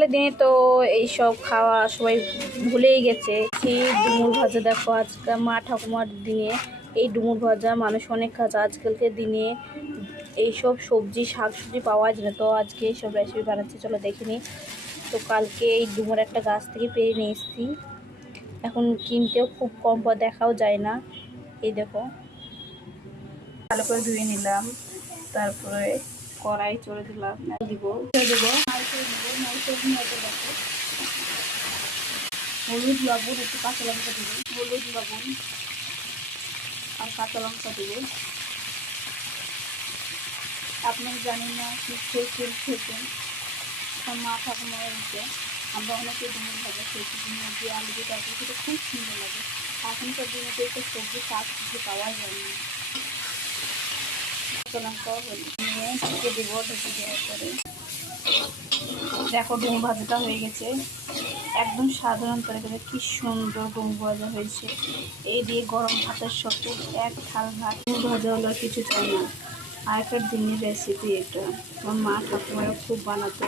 আজকালের দিনে তো এইসব খাওয়া সবাই ভুলেই গেছে। সেই ডুমুর ভাজা দেখো, আজকাল মা ঠাকুমার দিনে এই ডুমুর ভাজা মানুষ অনেক খাচ্ছে। আজকালকার দিনে এইসব সবজি শাকসবজি পাওয়া যায় না, তো আজকে এইসব রেসিপি বানাচ্ছি, চলো দেখিনি। তো কালকে এই ডুমুর একটা গাছ থেকে পেরে নিয়ে এসেছি, এখন কিনতেও খুব কম দেখাও যায় না। এই দেখো, ভালো করে ধুয়ে নিলাম, তারপরে কড়াই চড়ে দিলাম, দেবো দেখো হলুদ লবণ, একটু কাঁচা লঙ্কা দেবে, হলুদ লবণ আর কাঁচা লঙ্কা দেবে। আপনারা জানেন না কি খেতে মা ঠাকুমার দিতে, আমরা অনেকে ডুমুর ভাজা খেয়েছি, ডুমুর দিয়ে আলু দিয়ে তরকারি খেতে খুব সুন্দর লাগে। এখনকার দিনে তো একটা সবজি শাক সবজি পাওয়া যায় না। কাঁচা লঙ্কা হলুদ নিয়ে ঢেকে দেবো, ঢেকে দেওয়ার পরে দেখো ডুমুর ভাজাটা হয়ে গেছে। একদম সাধারণ তরকারি, কি সুন্দর ডুমুর ভাজা হয়েছে। এই দিয়ে গরম ভাতের সাথে এক থাল ভাত ডুমুর ভাজা হলো, আর কিছু চাই না। আগেকার দিনের রেসিপি এটা, আমার মা ঠাকুমারা খুব বানাতো।